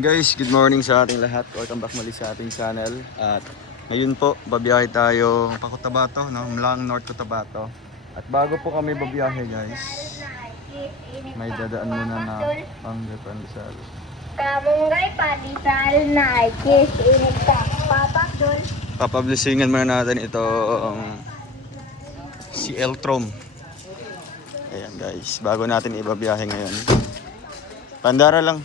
Ayan guys, good morning sa ating lahat. Welcome back muli sa ating channel. At ngayon po, babiyahe tayo pa Cotabato, no? Mlang North Cotabato. At bago po kami babiyahe guys, may dadaan muna na ang Pandesal. Kamunggay Pandesal na kiss init ka. Papakdol. Papablisingan muna natin ito si Eltrom. Ayan guys, bago natin ibabiyahe ngayon. Pandara lang.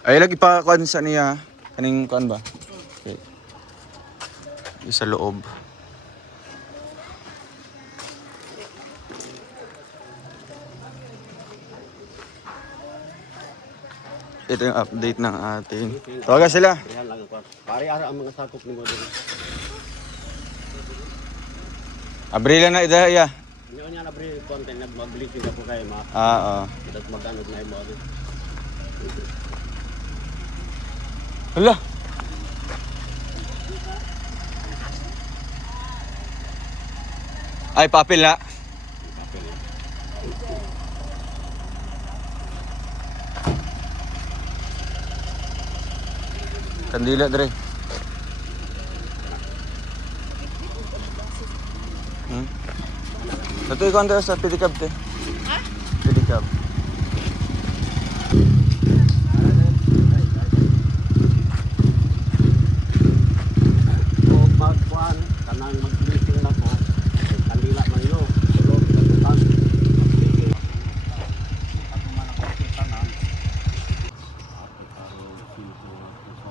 Ay lagi pa kuan sa niya. Kaning kuan ba? Okay. Sa loob. Ito yung update ng ating. Tawagan sila. Yan lang ako. Pare-ara ang mga sakop ni mo dito. Abrila na idaya. Hindi ko niya na bring content nag-bleaching ako kay ma. Oo. Kita mag-ano na mo ano. Hala. Ay papel na. Kandila dre. Ito ikaw ang sa pedicab te. Ha? Pedicab. Magkuan kanang mag-bleaching na ko. Kandila man yo. Pero katutan. Ako man ako kita na. Ako taro sito sa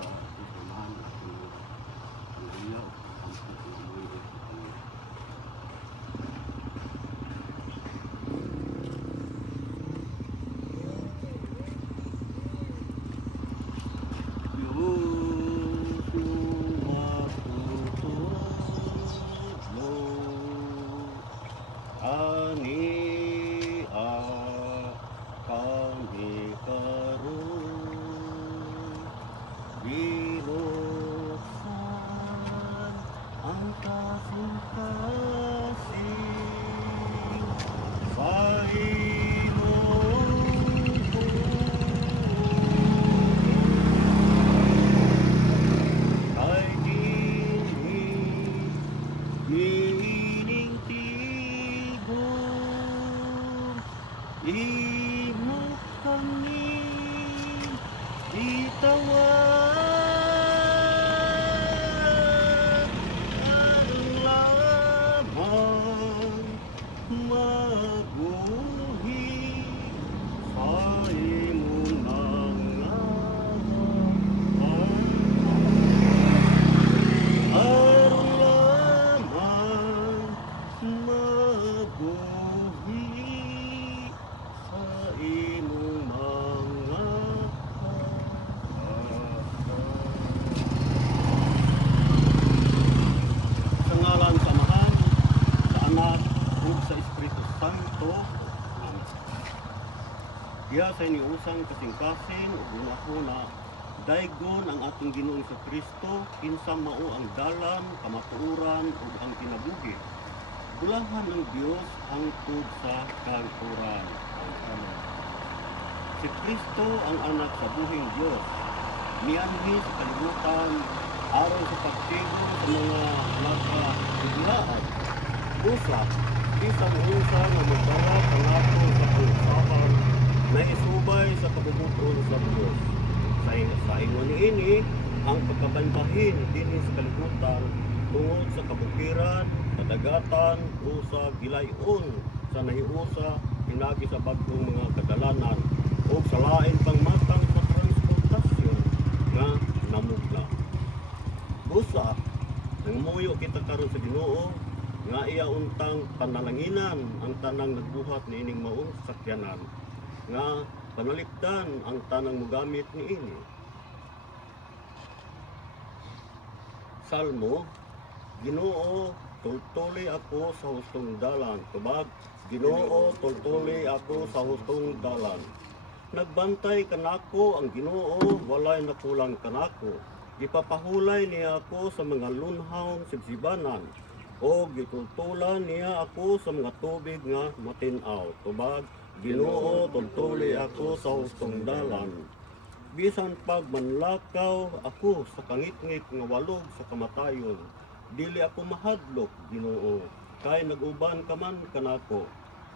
man. Kandila ang pagkuan. Imo kami itawag ang lamang mabuhi sa imo ang lamang mabuhi sa imong mga sa ngalan sa Amahan, sa Anak, ug sa Espiritu Santo. Amen. Diya sa iniusang kasing-kasing ug una-una daygon ang ating Ginoong sa Kristo kinsa mao ang dalan, kamatuoran ug ang kinabuhi. Bulahan ng Dios hangtod sa kagturan. Amen. Si Kristo ang anak sa buhing Dios. Mianhi sa kalibutan aron sa pagtigo sa mga nagkabiglaan. Busa, isang unsa nga magdala kanato sa kausahan na isubay sa kabubuton sa Dios. Sa ingon niini ang pagkabanbahin dinhi sa kalibutan tungod sa kabukiran, kadagatan, usa, gilayon sa nahiusa pinagi sa bagong mga kadalanan o sa lain pang matang sa transportasyon nga namugla. Busa, nangmuyo kita karon sa Ginoo nga iya untang panalanginan ang tanang nagbuhat niining maong sakyanan nga panalipdan ang tanang mogamit niini. Salmo, Ginoo, tultuli ako sa hustong dalan. Tubag, Ginoo, tultuli ako sa hustong dalan. Nagbantay kanako ang Ginoo, walay nakulang kanako. Gipapahulay niya ako sa mga lunhaw sibsibanan. O gitultulan niya ako sa mga tubig nga matinaw. Tubag, Ginoo, tuntuli ako sa hustong dalan. Bisan pag manlakaw ako sa kangit-ngit nga walog sa kamatayon, dili ako mahadlok, Ginoo, kay nag-uban ka man kanako.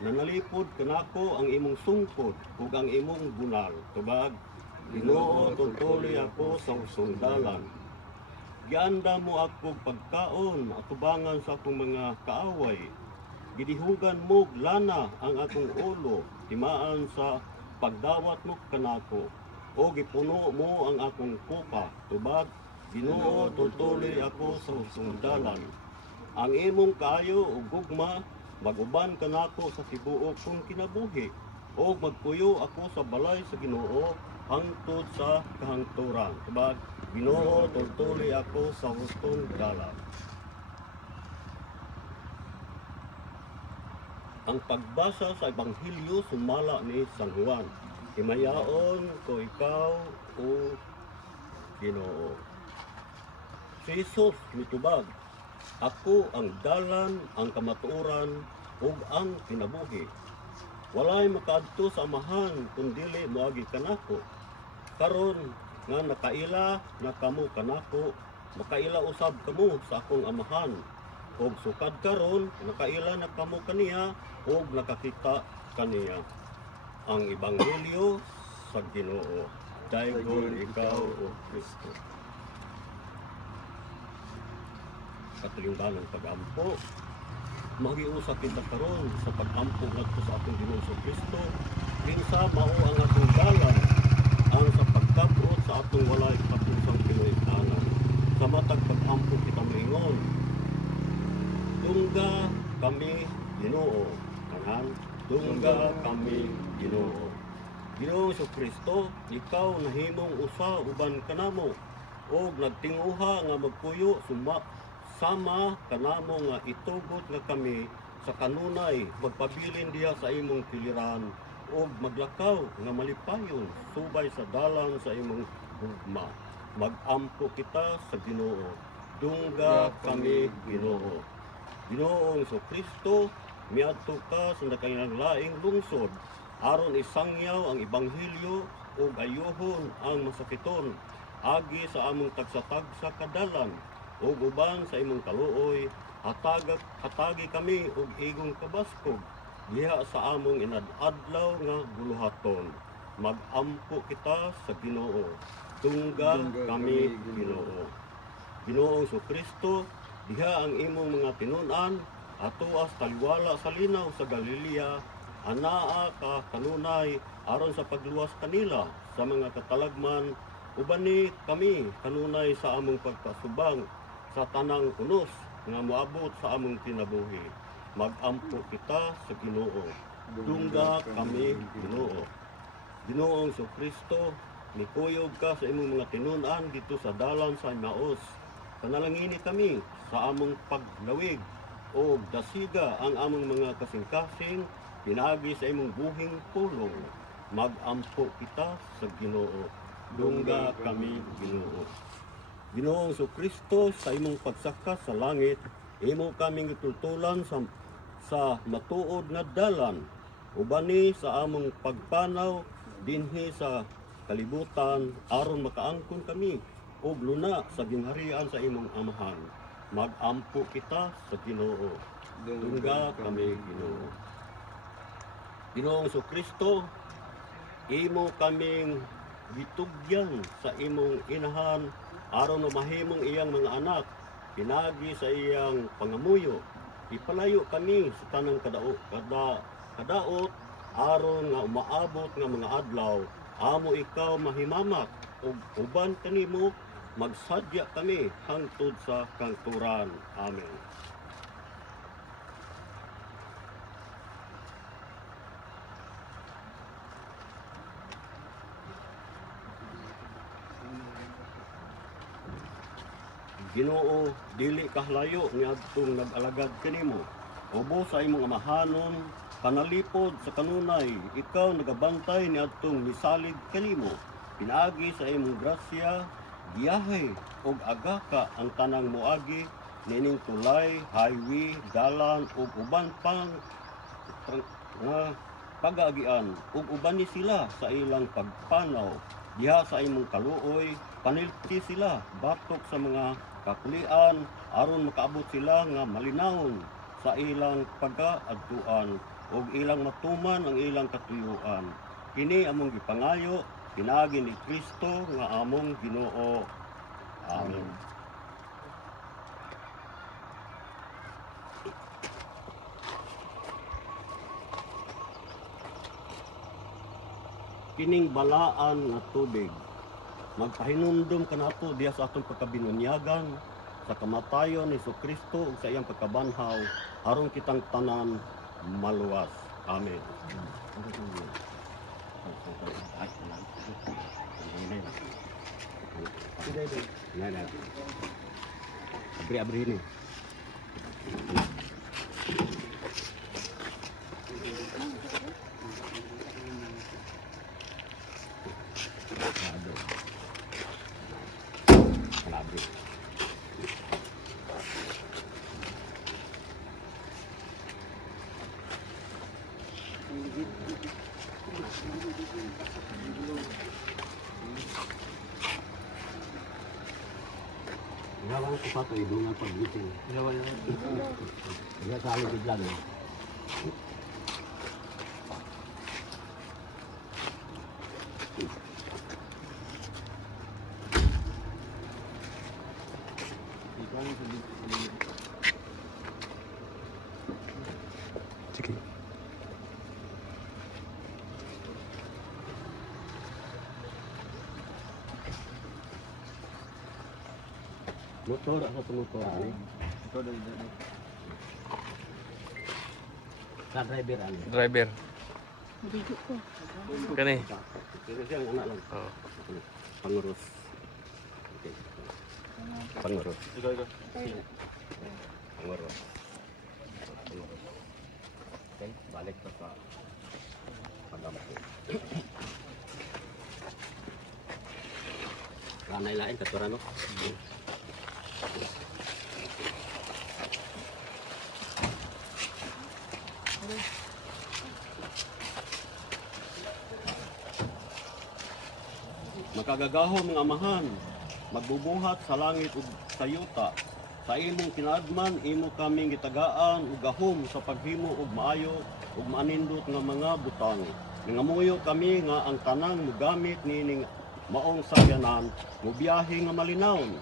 Nanalipod kanako ang imong sungkod ug ang imong bunal. Tubag, Ginoo, tuntuli ako sa hustong dalan. Gianda mo ako pagkaon atubangan sa akong mga kaaway. Gidihugan mo lana ang akong ulo, timaan sa pagdawat mo kanako. O gipuno mo ang akong kupa, tubag, Ginoo, tutuloy ako sa hustong dalan. Ang imong kaayo ug gugma, maguban kanako sa tibuok kong kinabuhi. O magpuyo ako sa balay sa Ginoo, hangtod sa kahangturan. Tubag, Ginoo, tutuloy ako sa hustong dalan. Ang pagbasa sa Ebanghelyo sumala ni San Juan. Himayaon ko ikaw, o Ginoo. Si Jesus mitubag, ako ang dalan, ang kamatuoran, ug ang kinabuhi. Walay makaadto sa amahan kundili moagi kanako. Karon nga nakaila na kamo kanako, makaila usab kamo sa akong amahan. Og sukad karon nakaila na kamo kaniya og nakakita kaniya. Ang Ebanghelyo sa Ginoo. Dayon ikaw, O Kristo. Katulungan ng pag-ampo. Magiusa kita karon sa pag-ampo ngadto sa atong Ginoo sa Kristo. Kinsa mao ang atong dalan, ang sa pagkabot sa atong walay kapusang pinulitanan. Sa matag pag-ampo kita moingon, dungga kami Ginoo, kanan, dungga kami Ginoo. Ginoo sa Kristo, ikaw nahimong usa uban kanamo, og nagtinguha nga magpuyo sama kanamo nga itugot nga kami sa kanunay, magpabilin diha sa imong piliran, og maglakaw nga malipayon subay sa dalan sa imong hugma. Magampo kita sa Ginoo, dungga kami Ginoo. Ginoong sa Kristo, miadto ka sa nakailang lungsod, aron isangyaw ang Ebanghelyo ug ayuhon ang masakiton, agi sa among tagsatag sa kadalan, ug uban sa imong kaluoy, hatagi kami ug igong kabaskog, diha sa among inadadlaw nga buluhaton. Magampo kita sa Ginoo, tungga kami Ginoo. Ginoong sa Kristo, diha ang imong mga tinun-an, atuas taliwala sa linaw sa Galilea, anaa ka kanunay aron sa pagluwas kanila sa mga katalagman, uban ni kami kanunay sa among pagkasubang sa tanang unos nga moabot sa among kinabuhi. Magampo kita sa Ginoo, dungga kami Ginoo. Ginoong sa Kristo, nikuyog ka sa imong mga tinun-an dito sa dalan sa Emmaus. Panalangini kami sa among paglawig o dasiga ang among mga kasing-kasing pinagi sa imong buhing pulong. Magampo kita sa Ginoo, dungga kami Ginoo. Ginoong sa Kristo, sa imong pagsaka sa langit, imo kaming gitultulan sa matuod nga dalan, ubani sa among pagpanaw dinhi sa kalibutan, aron makaangkon kami ug luna sa gingharian sa imong amahan. Magampo kita sa Ginoo, dungga kami Ginoo. Ginoong sa Kristo, imo kaming gitugyan sa imong inahan aron mahimong iyang mga anak, pinagi sa iyang pangamuyo. Ipalayo kami sa tanang kadaot aron nga umaabot nga mga adlaw, amo ikaw mahimamak ug uban kanimo magsadya kami hangtod sa kangturan. Amen. Ginoo, dili kahlayo niadtong nag-alagad kanimo. Ubo sa imong amahanon, panalipod sa kanunay, ikaw nagabantay niadtong misalig kanimo. Pinaagi sa imong grasya, giyahay ug agaka ang tanang moagi nining tulay, highway, dalan ug uban pang nga pag-aagian ug uban ni sila sa ilang pagpanaw diha sa imong kaluoy, panilti sila batok sa mga kakulian aron makaabot sila nga malinawon sa ilang pagkaadtuan ug ilang matuman ang ilang katuyuan. Kini among gipangayo pinaagi ni Kristo nga among Ginoo. Amen. Kining balaan nga tubig magpahinumdum kanato diha sa atong pagkabinunyagan sa kamatayon ni Kristo ug sa iyang pagkabanhaw aron kitang tanan maluwas. Amen. Abri ini. Abri. Gawa ko pa ito, ibungan pag-giting. Gawa yan. Kaya sa aling bigla doon. Sige. Motor atau motor ini? Sa driver ano? Driver. Kani. Kasi ang anak lang. Oh. Pangurus. Okay. Pangurus. Pangurus. Pangurus. Okay, balik pa sa paggamit. Kanay lain katuran no? Makagagaho mga amahan, magbubuhat sa langit ug sa yuta. Sa imong kinadman, imo kaming gitagaan ug gahom sa paghimo ug maayo ug maanindot nga mga butang. Nangamuyo kami nga ang tanang mugamit nining maong sakyanan, mubiyahe nga malinawon.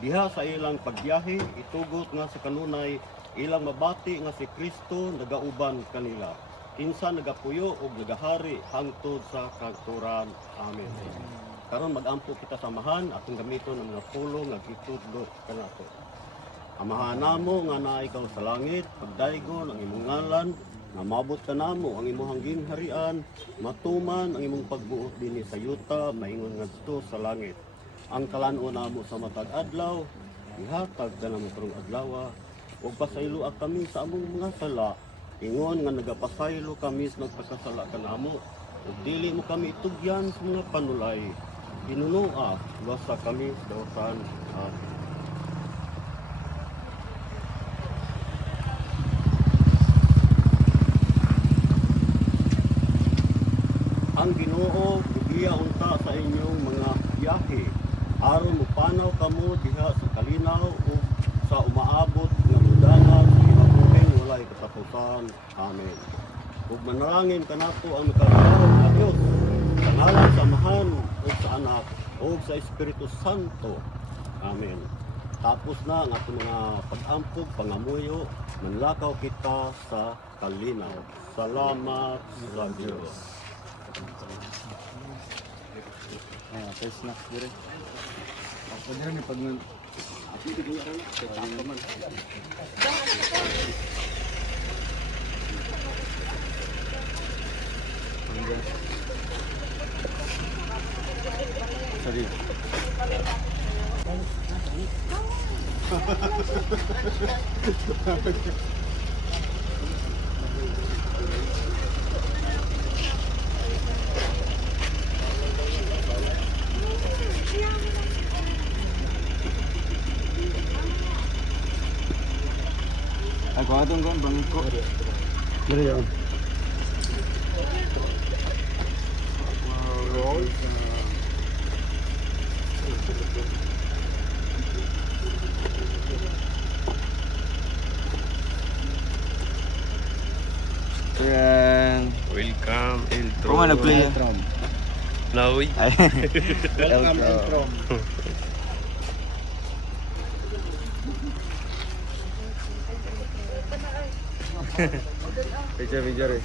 Diha sa ilang pagbiyahe, itugot nga sa kanunay, ilang mabati nga si Kristo nagauban kanila. Kinsa nagapuyo ug nagahari hangtod sa kagturan. Amen. Karon mag-ampo kita samahan atong gamiton ng mga pulong nga gitudlo kanato. Amahan namo nga naa ikaw sa langit, pagdaygon ang imong ngalan, nga mabot ka namo ang imong ginharian, matuman ang imong pagbuot dinhi sa yuta, maingon ngadto sa langit. Ang kalan-o namo sa matag adlaw, ihatag ka namo karong adlaw, ug pasayloa kami sa among mga sala, ingon nga nagapasaylo kami sa nagpakasala kanamo, ug dili mo kami tugyan sa mga panulay. Ginunoa, wasa kami sa dautan. Ang Ginoo bugiya unta sa inyong mga biyahe aron mopanaw kamo diha sa kalinaw o sa umaabot nga dudanan kinabuhing walay katapusan. Amen. Ug manalangin kanato ang nakalinaw nga Dios sa ngalan sa Amahan ug sa Anak ug sa Espiritu Santo. Amen. Tapos na ang ato mga pag-ampog, pangamuyo, manlakaw kita sa kalinaw. Salamat sa Diyos. Ayan, sa snacks dire. Ako dire ni pag Sorry. Ako atong kan bangko. Dire yan. rolls. Yan. Welcome, Eltro. Kung ano nag-play yan? Nawi. Ay. Welcome, Eltro. Picture eh.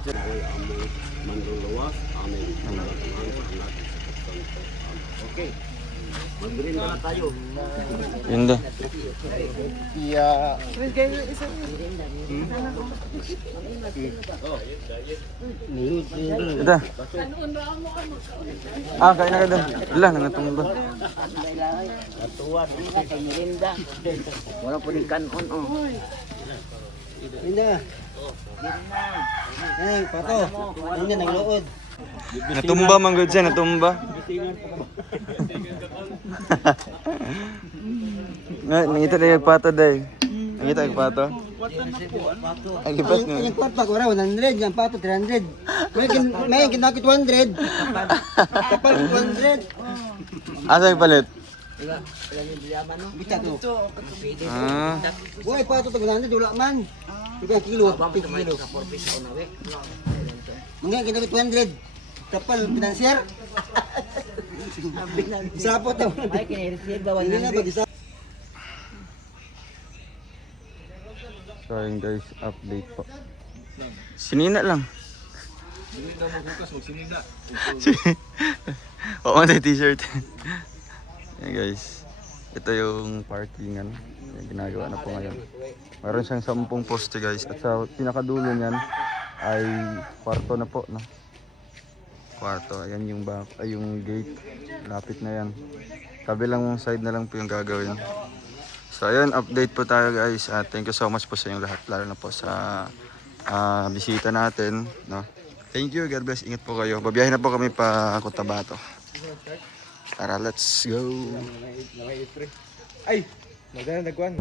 Ay aming manluluwas, aming pangalatungan sa anak sa Santo. Okay. Mag-green na tayo. Yun daw. Ito. Ah, kain na ka doon. Wala, nangatumba. Wala po din kanon, oh. Hindi. Eh, pato. Hindi nagluod. Natumba man good siya, natumba. Nangita na yung pato day. Nangita yung pato. Ang ipas nga. Yung kwarta ko 100, yung pato 300. May kinakit 100. Kapal 100. Asa yung palit? Bisa to. Ah, Buhay pato tag 100 wala man. Ika kilo, 50 kilo. Mga kinakit 100. Kapal financier. Sapot daw. Ay, kinireceive daw Hindi na mag-isa. so yun guys, update po. Sinina lang. Oo, may t-shirt. Yan guys. Ito yung parkingan. Yung ginagawa na po ngayon. Meron siyang 10 poste guys. At sa pinakadulo niyan ay kwarto na po. No? Kwarto. Ayan yung, yung gate. Lapit na yan. Kabilang side na lang po yung gagawin. So ayun, update po tayo guys. Thank you so much po sa inyong lahat. Lalo na po sa bisita natin. No? Thank you. God bless. Ingat po kayo. Babiyahin na po kami pa Cotabato. Tara, let's go. Ay, maganda nagkuhan.